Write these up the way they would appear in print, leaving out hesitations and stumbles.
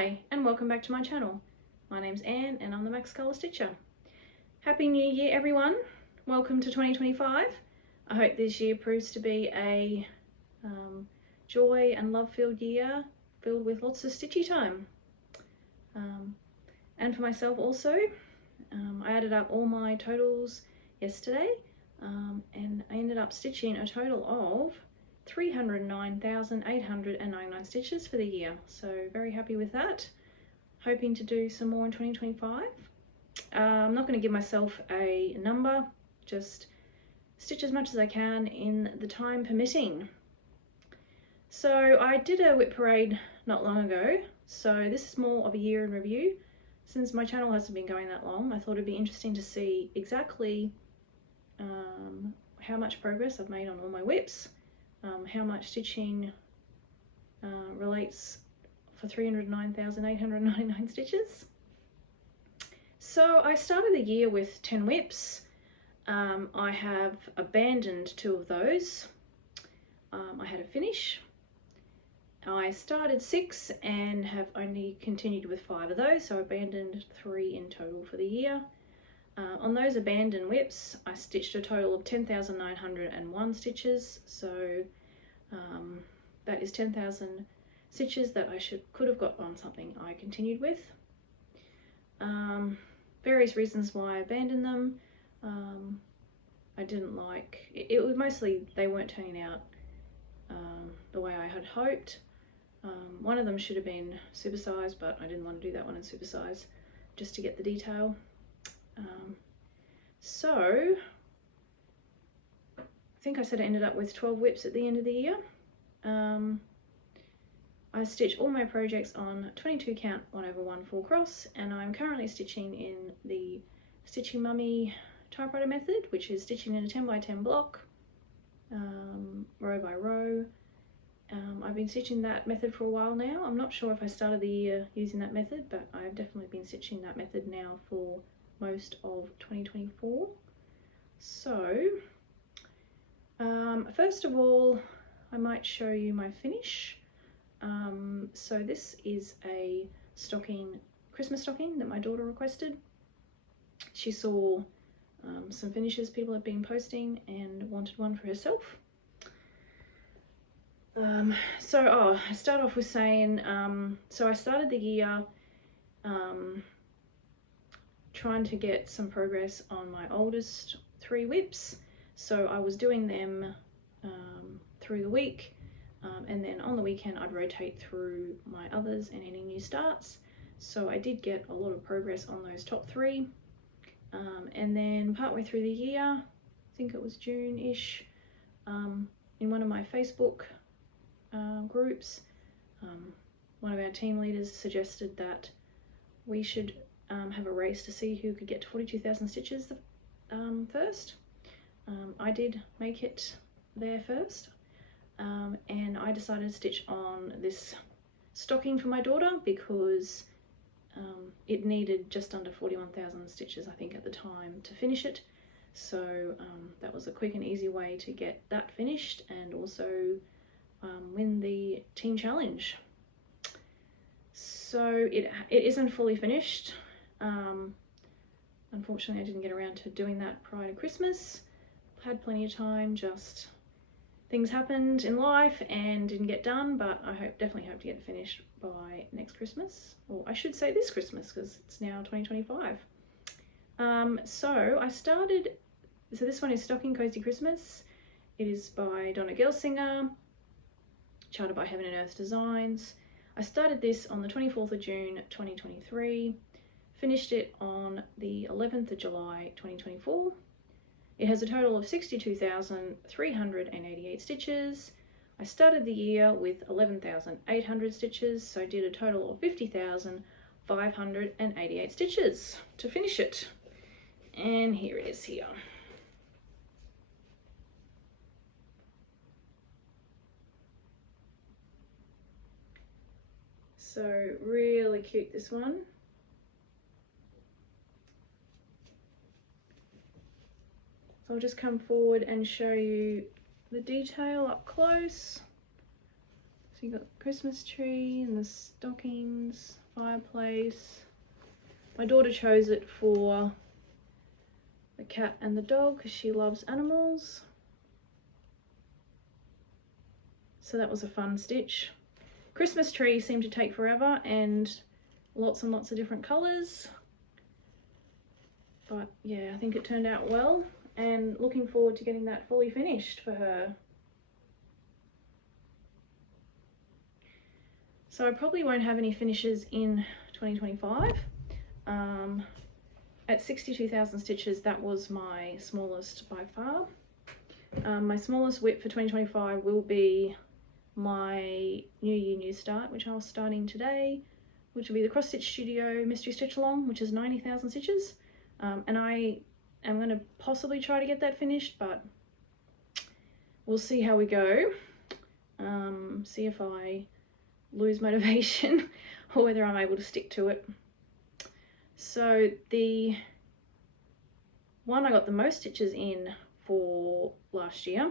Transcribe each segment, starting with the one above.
Hi and welcome back to my channel. My name's Anne and I'm the Max Colour Stitcher. Happy New Year everyone. Welcome to 2025. I hope this year proves to be a joy and love filled year filled with lots of stitchy time. And for myself also, I added up all my totals yesterday and I ended up stitching a total of 309,899 stitches for the year, so very happy with that. Hoping to do some more in 2025. I'm not going to give myself a number, just stitch as much as I can in the time permitting. So I did a whip parade not long ago, so this is more of a year in review. Since my channel hasn't been going that long, I thought it'd be interesting to see exactly how much progress I've made on all my whips. How much stitching relates for 309,899 stitches. So I started the year with 10 whips. I have abandoned 2 of those. I had a finish. I started 6 and have only continued with 5 of those, so I abandoned 3 in total for the year. On those abandoned whips, I stitched a total of 10,901 stitches, so that is 10,000 stitches that I could have got on something I continued with. Various reasons why I abandoned them. I didn't like it. Was mostly they weren't turning out the way I had hoped. One of them should have been supersized, but I didn't want to do that one in supersize just to get the detail. So I think I said I ended up with 12 whips at the end of the year. I stitch all my projects on 22 count 1/1 full cross, and I'm currently stitching in the Stitching Mummy typewriter method, which is stitching in a 10 by 10 block, row by row. I've been stitching that method for a while now. I'm not sure if I started the year using that method, but I've definitely been stitching that method now for most of 2024. So first of all, I might show you my finish. So this is a stocking, Christmas stocking that my daughter requested. She saw some finishes people have been posting and wanted one for herself. I start off with saying, so I started the year trying to get some progress on my oldest 3 whips. So I was doing them through the week, and then on the weekend I'd rotate through my others and any new starts. So I did get a lot of progress on those top 3. And then partway through the year, I think it was June-ish, in one of my Facebook groups, one of our team leaders suggested that we should have a race to see who could get to 42,000 stitches first. I did make it there first, and I decided to stitch on this stocking for my daughter because it needed just under 41,000 stitches, I think, at the time to finish it. So that was a quick and easy way to get that finished and also win the team challenge. So it isn't fully finished. Unfortunately, I didn't get around to doing that prior to Christmas. Had plenty of time, just things happened in life and didn't get done, but I definitely hope to get it finished by next Christmas, or I should say this Christmas, because it's now 2025. So this one is Stocking Cozy Christmas. It is by Dona Gelsinger, charted by Heaven and Earth Designs. I started this on the 24th of June 2023, finished it on the 11th of July 2024. It has a total of 62,388 stitches. I started the year with 11,800 stitches, so did a total of 50,588 stitches to finish it. And here it is here. So really cute, this one. So I'll just come forward and show you the detail up close. So you got the Christmas tree and the stockings, fireplace. My daughter chose it for the cat and the dog because she loves animals. So that was a fun stitch. Christmas tree seemed to take forever and lots of different colours. But yeah, I think it turned out well and looking forward to getting that fully finished for her. So I probably won't have any finishes in 2025. At 62,000 stitches, that was my smallest by far. My smallest WIP for 2025 will be my New Year New Start, which I was starting today, which will be the Cross Stitch Studio Mystery Stitch Along, which is 90,000 stitches. And I am going to possibly try to get that finished, but we'll see how we go. See if I lose motivation or whether I'm able to stick to it. So the one I got the most stitches in for last year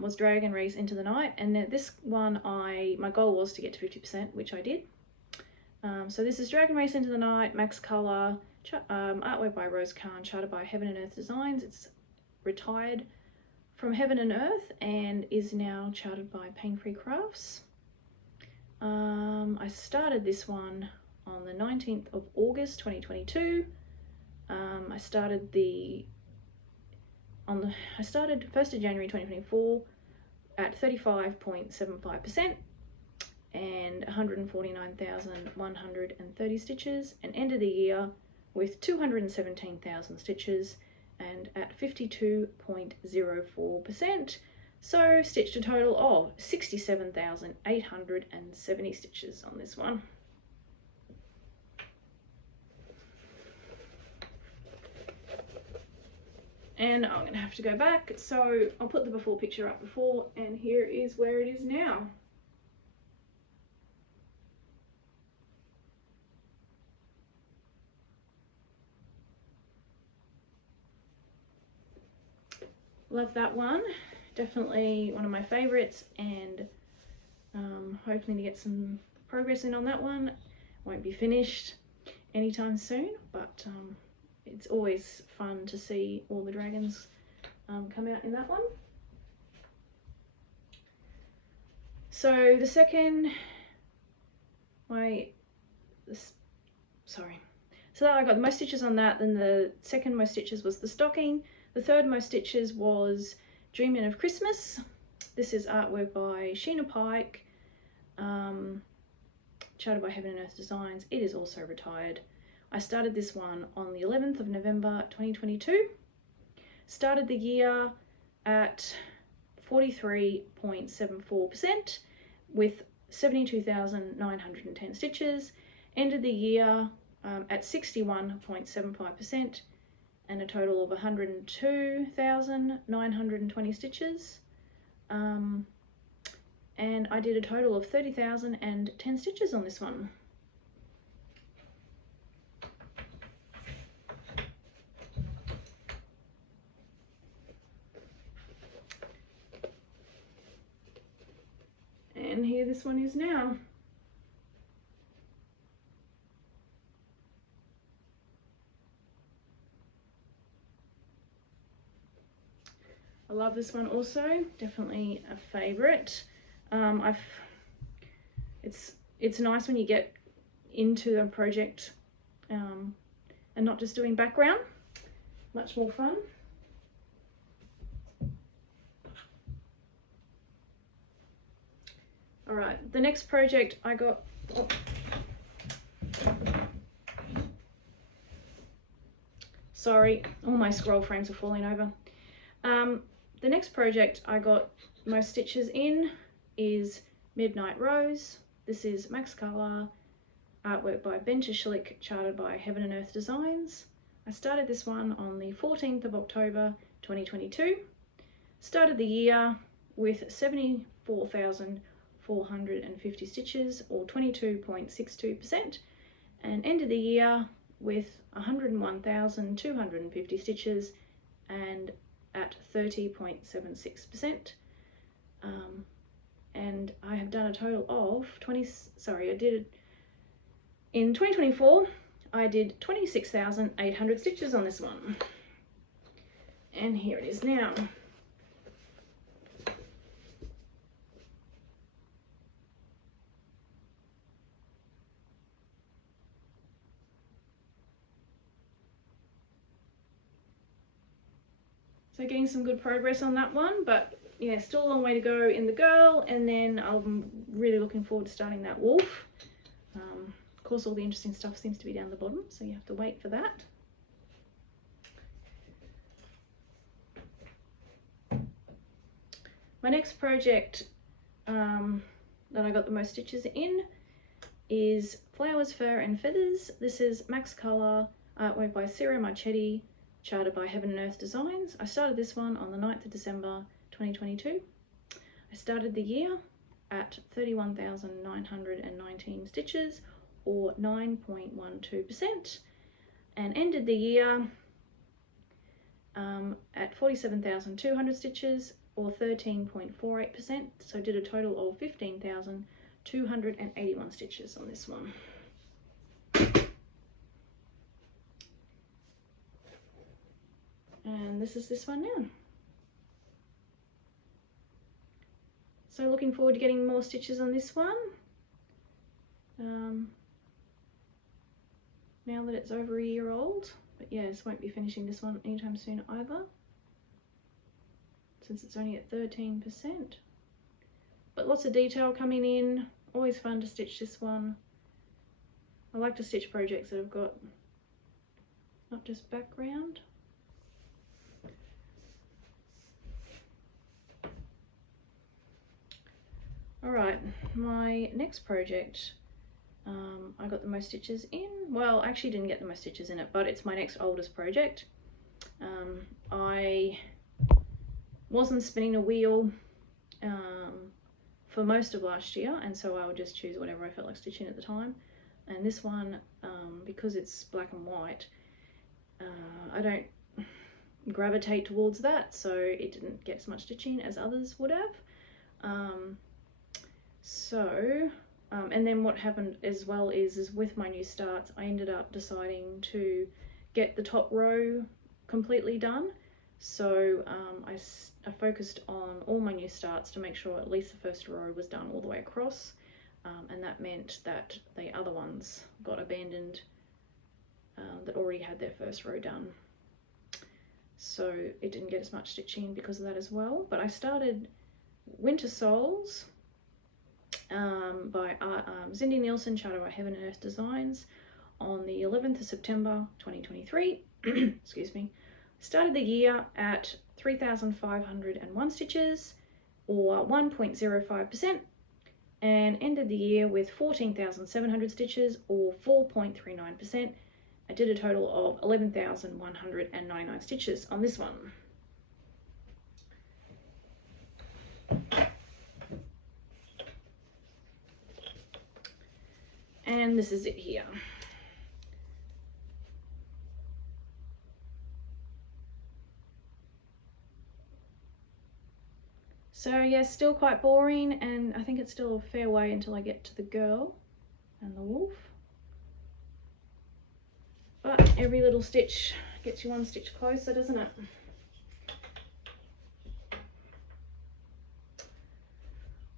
was Dragon Race Into the Night, and this one my goal was to get to 50%, which I did. So this is Dragon Race Into the Night, max colour, artwork by Rose Khan, charted by Heaven and Earth Designs. It's retired from Heaven and Earth and is now charted by Paine Free Crafts. I started this one on the 19th of August 2022. I started 1st of January 2024 at 35.75% and 149,130 stitches, and ended the year with 217,000 stitches and at 52.04%. So stitched a total of 67,870 stitches on this one. And I'm gonna have to go back, so I'll put the before picture up before, and here is where it is now. Love that one, definitely one of my favorites, and hoping to get some progress in on that one. Won't be finished anytime soon, but it's always fun to see all the dragons come out in that one. So the second, so I got the most stitches on that. Then the second most stitches was the stocking. The third most stitches was Dreamin' of Christmas. This is artwork by Sheena, Pike, charted by Heaven and Earth Designs. It is also retired. I started this one on the 11th of November 2022. Started the year at 43.74% with 72,910 stitches. Ended the year at 61.75% and a total of 102,920 stitches. And I did a total of 30,010 stitches on this one. And here this one is now. I love this one also, definitely a favorite. It's nice when you get into a project and not just doing background, much more fun. All right, the next project I got, sorry, all my scroll frames are falling over. The next project I got most stitches in is Midnight Rose. This is max color, artwork by Bente, Schlick, charted by Heaven and Earth Designs. I started this one on the 14th of October 2022. Started the year with 74,450 stitches, or 22.62%, and ended the year with 101,250 stitches and at 30.76%. and I have done a total of in 2024 I did 26,800 stitches on this one, and here it is now. So getting some good progress on that one, but yeah, still a long way to go in the girl, and then I'm really looking forward to starting that wolf. Of course, all the interesting stuff seems to be down the bottom, so you have to wait for that. My next project that I got the most stitches in is Flowers, Fur and Feathers. This is Max Colour, artwork by Ciro, Marchetti, charted by Heaven and Earth Designs. I started this one on the 9th of December 2022. I started the year at 31,919 stitches, or 9.12%, and ended the year at 47,200 stitches, or 13.48%, so did a total of 15,281 stitches on this one. And this is this one now. So looking forward to getting more stitches on this one. Now that it's over a year old, but yes, won't be finishing this one anytime soon either, since it's only at 13%. But lots of detail coming in, always fun to stitch this one. I like to stitch projects that have got not just background. Alright, my next project, I got the most stitches in. Well, I actually didn't get the most stitches in it, but it's my next oldest project. I wasn't spinning a wheel for most of last year, and so I would just choose whatever I felt like stitching at the time. And this one, because it's black and white, I don't gravitate towards that, so it didn't get as much stitching as others would have. And then what happened as well is with my new starts, I ended up deciding to get the top row completely done. So I focused on all my new starts to make sure at least the first row was done all the way across, and that meant that the other ones got abandoned that already had their first row done. So it didn't get as much stitching because of that as well. But I started Winter Souls by Zindy, Nielsen, charted by Heaven and Earth Designs on the 11th of September 2023. Excuse me. Started the year at 3,501 stitches, or 1.05%, and ended the year with 14,700 stitches, or 4.39%. I did a total of 11,199 stitches on this one. And this is it here. So yeah, still quite boring, and I think it's still a fair way until I get to the girl and the wolf. But every little stitch gets you one stitch closer, doesn't it?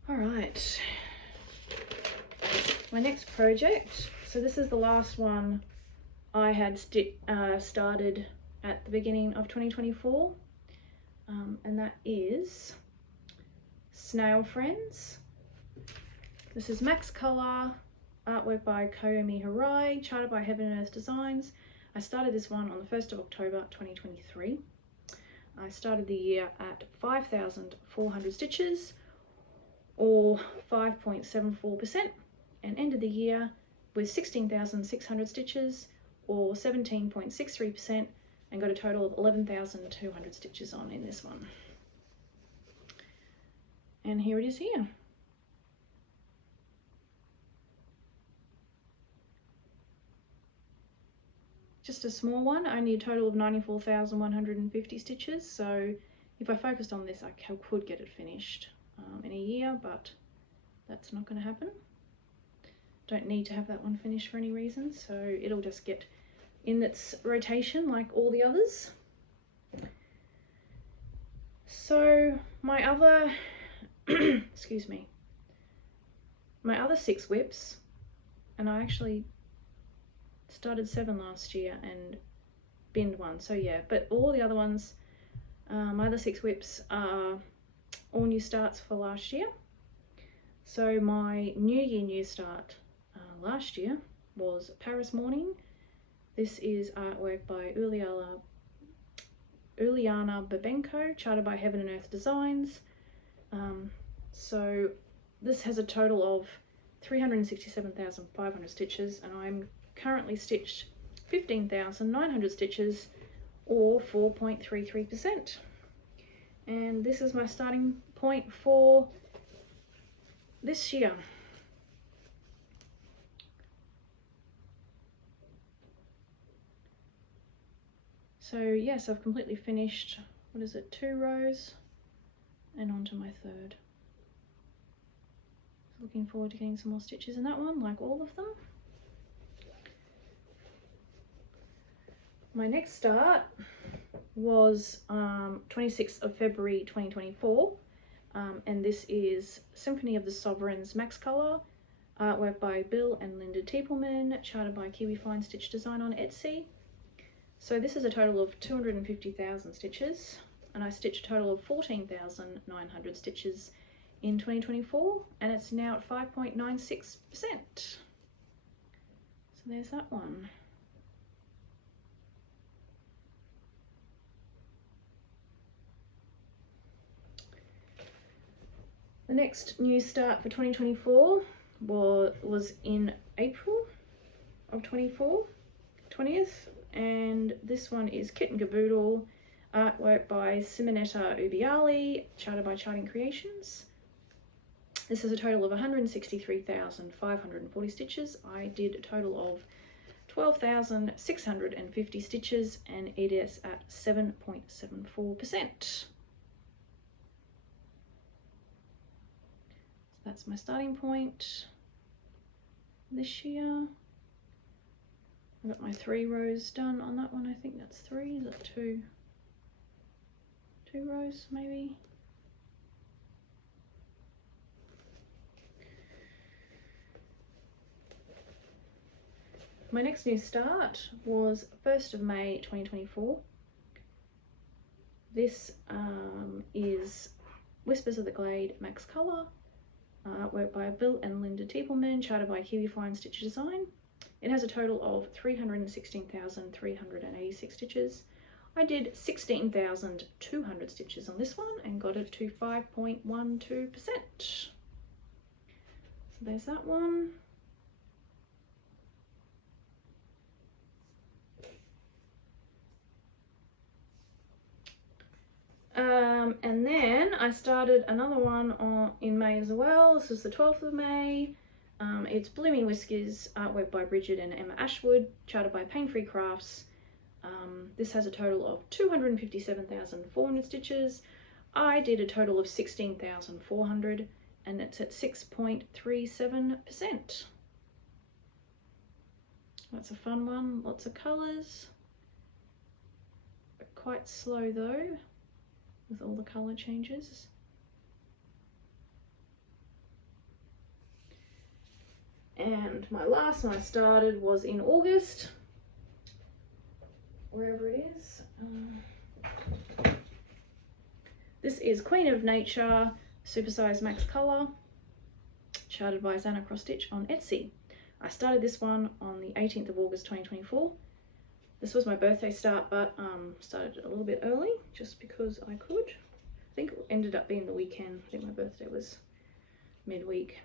All right. My next project, so this is the last one I had started at the beginning of 2024, and that is Snail Friends. This is Max Colour, artwork by Kayomi Harai, charted by Heaven and Earth Designs. I started this one on the 1st of October 2023. I started the year at 5,400 stitches, or 5.74%, and ended the year with 16,600 stitches, or 17.63%, and got a total of 11,200 stitches on in this one. And here it is here. Just a small one, only a total of 94,150 stitches, so if I focused on this I could get it finished in a year, but that's not going to happen. Don't need to have that one finished for any reason, so it'll just get in its rotation like all the others. So my other excuse me, my other 6 whips, and I actually started 7 last year and binned 1, so yeah, but all the other ones, my other 6 whips are all new starts for last year. So my New Year new start last year was Paris Morning. This is artwork by Uliana Babenko, charted by Heaven and Earth Designs. So this has a total of 367,500 stitches, and I'm currently stitched 15,900 stitches, or 4.33%. And this is my starting point for this year. So yes, I've completely finished, what is it, 2 rows and on to my 3rd. Looking forward to getting some more stitches in that one, like all of them. My next start was 26th of February 2024, and this is Symphony of the Sovereigns Max Color, artwork by Bill and Linda Tiepelman, charted by Kiwi Fine Stitch Design on Etsy. So this is a total of 250,000 stitches, and I stitched a total of 14,900 stitches in 2024, and it's now at 5.96%. So there's that one. The next new start for 2024 was in April of 20th, and this one is Kitten Kaboodle, artwork by Simonetta Ubiali, charted by Charting Creations. This is a total of 163,540 stitches. I did a total of 12,650 stitches, and it is at 7.74%. That's my starting point this year. I've got my 3 rows done on that one. I think that's 3. Is that 2? 2 rows maybe? My next new start was 1st of May 2024. This is Whispers of the Glade Max Color, artwork by Bill and Linda Tiepelman, charted by Kiwi Fine Stitch Design. It has a total of 316,386 stitches. I did 16,200 stitches on this one and got it to 5.12%. So there's that one. And then I started another one in May as well. This is the 12th of May. It's Blooming Whiskers, artwork by Brigid and Emma Ashwood, charted by Paine Free Crafts. This has a total of 257,400 stitches. I did a total of 16,400, and it's at 6.37%. That's a fun one, lots of colours. Quite slow though, with all the colour changes. And my last one I started was in August, wherever it is. This is Queen of Nature, Supersize Max Color, charted by Zanna Cross Stitch on Etsy. I started this one on the 18th of August 2024. This was my birthday start, but started a little bit early just because I could. I think it ended up being the weekend. I think my birthday was midweek.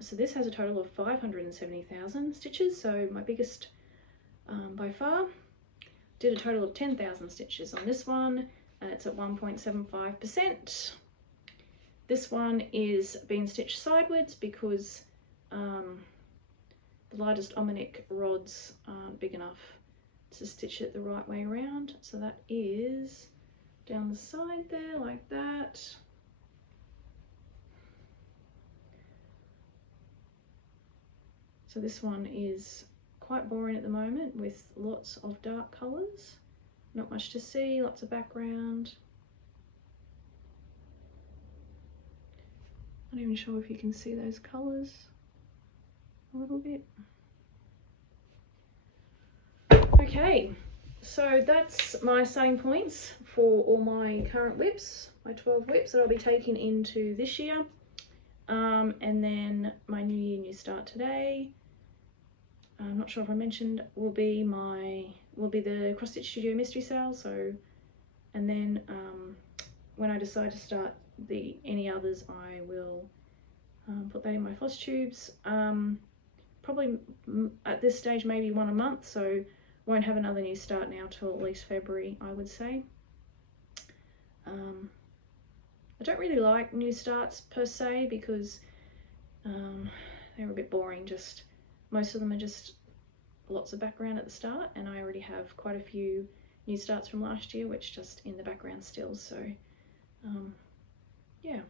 So this has a total of 570,000 stitches, so my biggest by far. Did a total of 10,000 stitches on this one, and it's at 1.75%. This one is being stitched sideways because the lightest Omnic rods aren't big enough to stitch it the right way around. So that is down the side there like that. So this one is quite boring at the moment with lots of dark colours. Not much to see, lots of background. Not even sure if you can see those colours a little bit. Okay, so that's my starting points for all my current whips, my 12 whips that I'll be taking into this year. And then my new year, new start today. I'm not sure if I mentioned, will be the Cross Stitch Studio Mystery Sale. So, and then when I decide to start any others, I will put that in my Flosstubes. Probably at this stage maybe one a month, so won't have another new start now till at least February, I would say. I don't really like new starts per se because they're a bit boring. Just most of them are just lots of background at the start, and I already have quite a few new starts from last year which just in the background still. So yeah,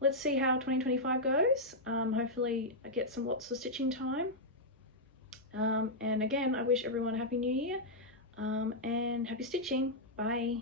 let's see how 2025 goes. Hopefully I get lots of stitching time. And again, I wish everyone a happy new year and happy stitching. Bye.